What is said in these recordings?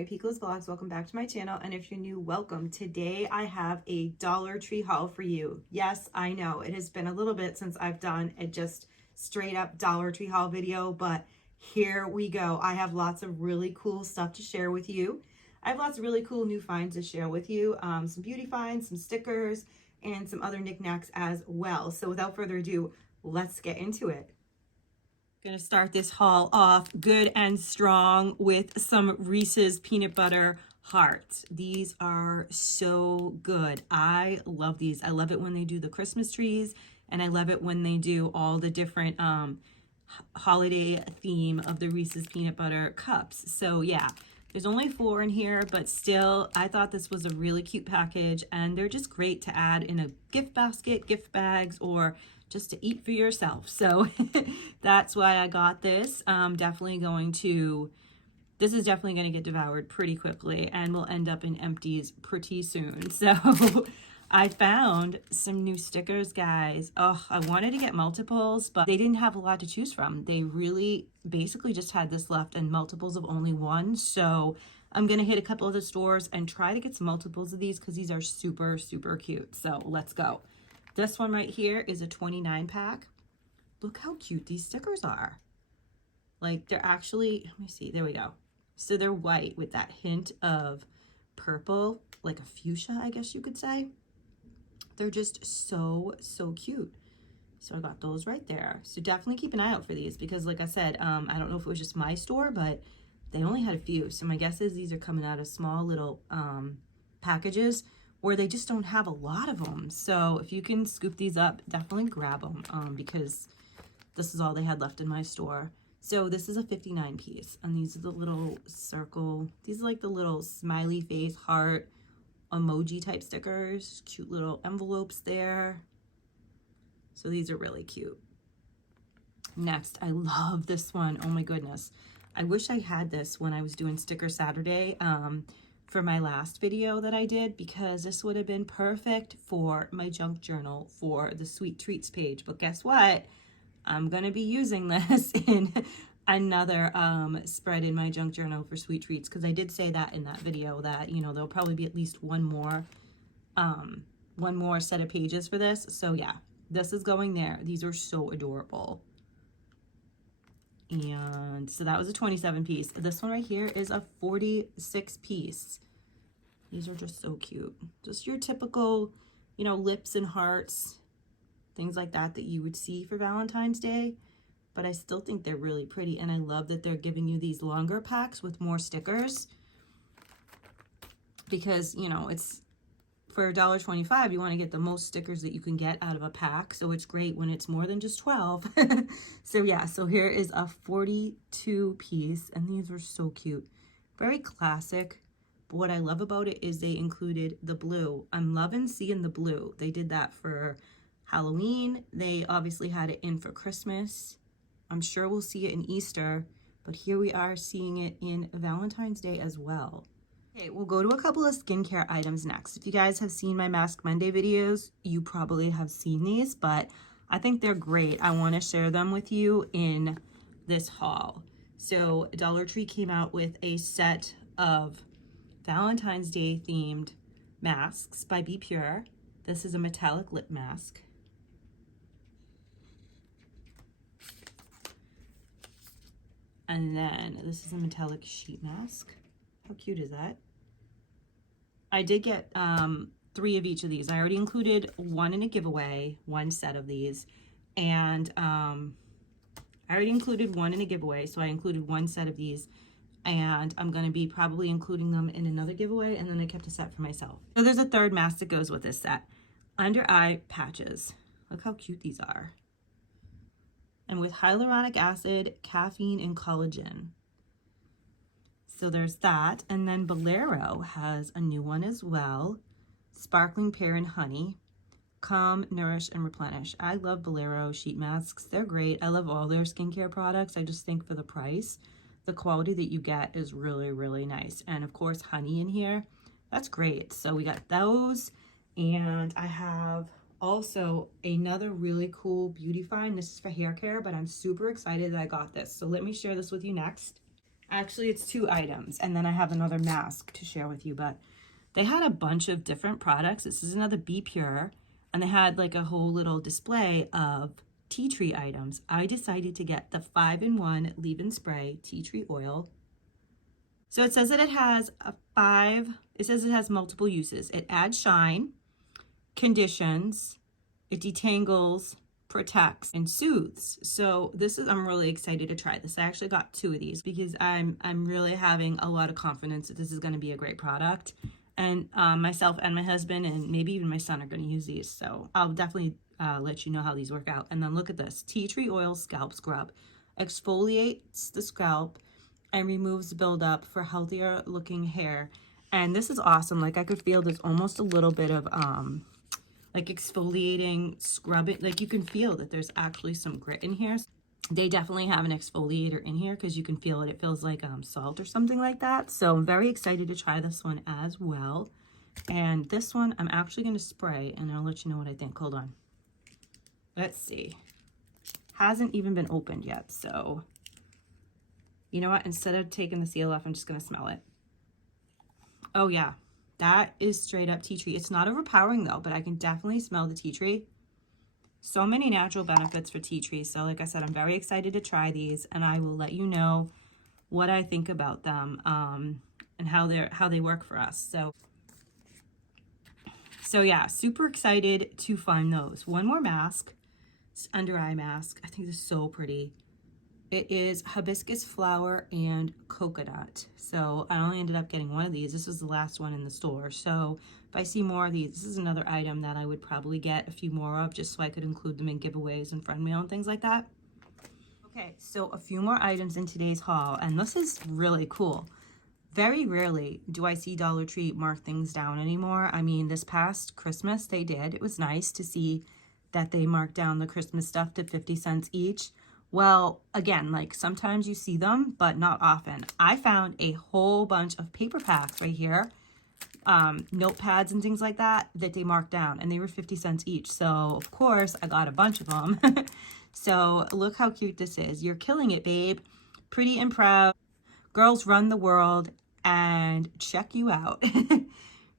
Alright, Pico's Vlogs, welcome back to my channel, and if you're new, welcome. Today I have a Dollar Tree haul for you. Yes, I know, it has been a little bit since I've done a just straight up Dollar Tree haul video, but here we go. I have lots of really cool stuff to share with you. I have lots of really cool new finds to share with you, some beauty finds, some stickers, and some other knickknacks as well. So without further ado, let's get into it. Gonna start this haul off good and strong with some Reese's peanut butter hearts. These are so good. I love these. I love it when they do the Christmas trees, and I love it when they do all the different holiday theme of the Reese's peanut butter cups. So yeah, there's only 4 in here, but still, I thought this was a really cute package, and they're just great to add in a gift basket, gift bags, or just to eat for yourself. So that's why I got this. This is definitely going to get devoured pretty quickly, and will end up in empties pretty soon. So I found some new stickers, guys. Oh, I wanted to get multiples, but they didn't have a lot to choose from. They really basically just had this left and multiples of only 1. So I'm going to hit a couple of the stores and try to get some multiples of these because these are super, super cute. So let's go. This one right here is a 29 pack. Look how cute these stickers are. Like, they're actually, let me see, there we go. So they're white with that hint of purple, like a fuchsia, I guess you could say. They're just so, so cute. So I got those right there. So definitely keep an eye out for these because, like I said, I don't know if it was just my store, but they only had a few. So my guess is these are coming out of small little packages where they just don't have a lot of them. So if you can scoop these up, definitely grab them because this is all they had left in my store. So this is a 59 piece, and these are the little circle, these are like the little smiley face, heart, emoji type stickers, cute little envelopes there. So these are really cute. Next, I love this one. Oh my goodness. I wish I had this when I was doing Sticker Saturday for my last video that I did, because this would have been perfect for my junk journal for the sweet treats page. But guess what? I'm going to be using this in another spread in my junk journal for sweet treats, because I did say that in that video that, you know, there'll probably be at least one more set of pages for this. So yeah, this is going there. These are so adorable. And so that was a 27 piece. This one right here is a 46 piece. These are just so cute. Just your typical, you know, lips and hearts, things like that that you would see for Valentine's Day. But I still think they're really pretty. And I love that they're giving you these longer packs with more stickers. Because, you know, it's for $1.25, you want to get the most stickers that you can get out of a pack. So it's great when it's more than just 12. So yeah, so here is a 42 piece, and these are so cute. Very classic. But what I love about it is they included the blue. I'm loving seeing the blue. They did that for Halloween. They obviously had it in for Christmas. I'm sure we'll see it in Easter, but here we are seeing it in Valentine's Day as well. Okay, we'll go to a couple of skincare items next. If you guys have seen my Mask Monday videos, you probably have seen these, but I think they're great. I want to share them with you in this haul. So Dollar Tree came out with a set of Valentine's Day themed masks by Be Pure. This is a metallic lip mask. And then this is a metallic sheet mask. How cute is that? I did get 3 of each of these. I already included 1 in a giveaway, 1 set of these. And I already included 1 in a giveaway, so I included 1 set of these. And I'm going to be probably including them in another giveaway, and then I kept a set for myself. So there's a third mask that goes with this set. Under eye patches. Look how cute these are. And with hyaluronic acid, caffeine, and collagen. So there's that. And then Bolero has a new one as well. Sparkling Pear and Honey. Calm, Nourish, and Replenish. I love Bolero sheet masks. They're great. I love all their skincare products. I just think for the price, the quality that you get is really, really nice. And of course, honey in here. That's great. So we got those. And I have also another really cool beauty find. This is for hair care, but I'm super excited that I got this. So let me share this with you next. Actually, it's 2 items, and then I have another mask to share with you, but they had a bunch of different products. This is another Be Pure, and they had like a whole little display of tea tree items. I decided to get the 5-in-1 leave-in spray tea tree oil. So it says that it has it says it has multiple uses. It adds shine, conditions, it detangles, protects, and soothes. So I'm really excited to try this. I actually got 2 of these because I'm really having a lot of confidence that this is going to be a great product. And myself and my husband and maybe even my son are going to use these. So I'll definitely let you know how these work out. And then look at this. Tea tree oil scalp scrub. Exfoliates the scalp and removes buildup for healthier looking hair. And this is awesome. Like I could feel there's almost a little bit of like exfoliating, scrubbing. Like you can feel that there's actually some grit in here. They definitely have an exfoliator in here because you can feel it. It feels like salt or something like that. So I'm very excited to try this one as well. And this one I'm actually going to spray and I'll let you know what I think. Hold on. Let's see. Hasn't even been opened yet. So you know what? Instead of taking the seal off, I'm just going to smell it. Oh yeah. That is straight up tea tree. It's not overpowering though, but I can definitely smell the tea tree. So many natural benefits for tea tree. So like I said, I'm very excited to try these and I will let you know what I think about them and how they work for us. So yeah, super excited to find those. One more mask. It's under eye mask. I think this is so pretty. It is hibiscus flower and coconut. So I only ended up getting one of these. This was the last one in the store. So if I see more of these, this is another item that I would probably get a few more of just so I could include them in giveaways and friend mail and things like that. Okay, so a few more items in today's haul, and this is really cool. Very rarely do I see Dollar Tree mark things down anymore. I mean, this past Christmas they did. It was nice to see that they marked down the Christmas stuff to 50 cents each. Well, again, like sometimes you see them, but not often. I found a whole bunch of paper packs right here, notepads and things like that they marked down, and they were 50 cents each. So of course I got a bunch of them. So look how cute this is. You're killing it, babe. Pretty and proud. Girls run the world and check you out.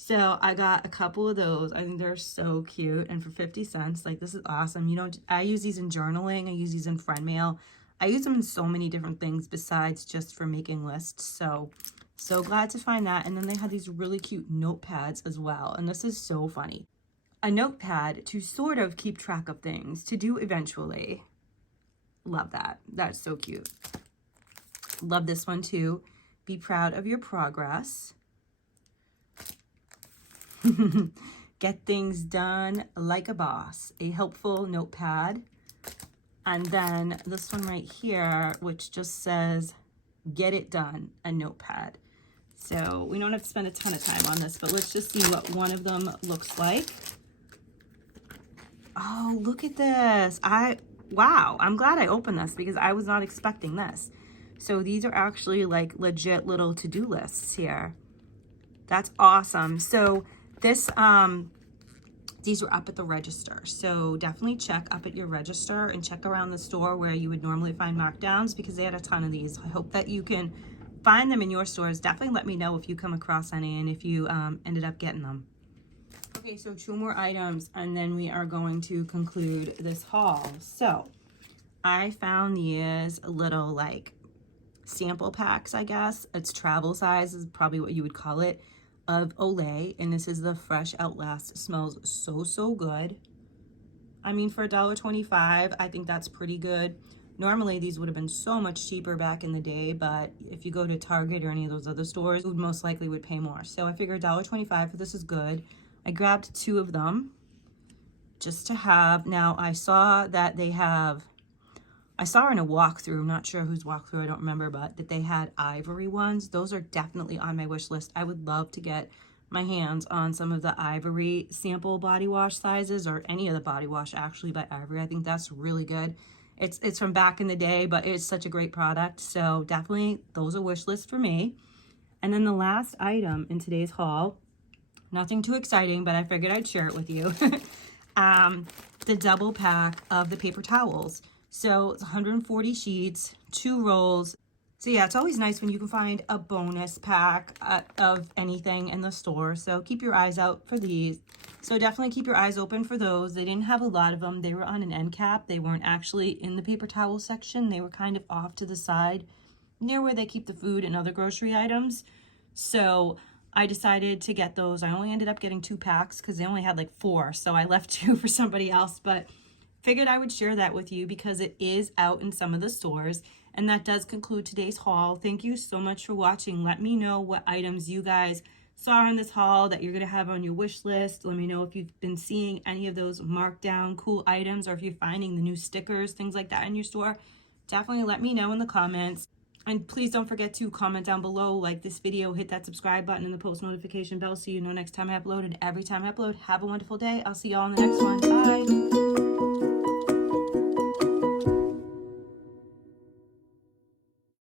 So I got a couple of those. I think they're so cute. And for 50 cents, like this is awesome. You know, I use these in journaling. I use these in friend mail. I use them in so many different things besides just for making lists. So glad to find that. And then they had these really cute notepads as well. And this is so funny. A notepad to sort of keep track of things to do eventually. Love that. That's so cute. Love this one too. Be proud of your progress. Get things done like a boss. A helpful notepad. And then this one right here, which just says, get it done, a notepad. So we don't have to spend a ton of time on this, but let's just see what one of them looks like. Oh, look at this. Wow, I'm glad I opened this because I was not expecting this. So these are actually like legit little to-do lists here. That's awesome. So this, these were up at the register. So definitely check up at your register and check around the store where you would normally find markdowns because they had a ton of these. I hope that you can find them in your stores. Definitely let me know if you come across any and if you ended up getting them. Okay, so 2 more items and then we are going to conclude this haul. So I found these little like sample packs, I guess. It's travel size is probably what you would call it, of Olay, and this is the Fresh Outlast. It smells so good. I mean, for $1.25, I think that's pretty good. Normally these would have been so much cheaper back in the day, but if you go to Target or any of those other stores, you most likely would pay more. So I figured $1.25 for this is good. I grabbed 2 of them just to have. Now I saw that they have, I saw in a walkthrough, I'm not sure whose walkthrough, I don't remember, but that they had ivory ones. Those are definitely on my wish list. I would love to get my hands on some of the ivory sample body wash sizes, or any of the body wash actually by Ivory. I think that's really good. It's from back in the day, but it's such a great product. So definitely those are wish list for me. And then the last item in today's haul, nothing too exciting, but I figured I'd share it with you. The double pack of the paper towels. So it's 140 sheets, 2 rolls. So yeah, it's always nice when you can find a bonus pack of anything in the store. So keep your eyes out for these. So definitely keep your eyes open for those. They didn't have a lot of them. They were on an end cap. They weren't actually in the paper towel section. They were kind of off to the side near where they keep the food and other grocery items. So I decided to get those. I only ended up getting 2 packs because they only had like 4. So I left 2 for somebody else, but figured I would share that with you because it is out in some of the stores. And that does conclude today's haul. Thank you so much for watching. Let me know what items you guys saw in this haul that you're going to have on your wish list. Let me know if you've been seeing any of those marked down cool items or if you're finding the new stickers, things like that in your store. Definitely let me know in the comments. And please don't forget to comment down below, like this video, hit that subscribe button and the post notification bell so you know next time I upload and every time I upload. Have a wonderful day. I'll see y'all in the next one. Bye.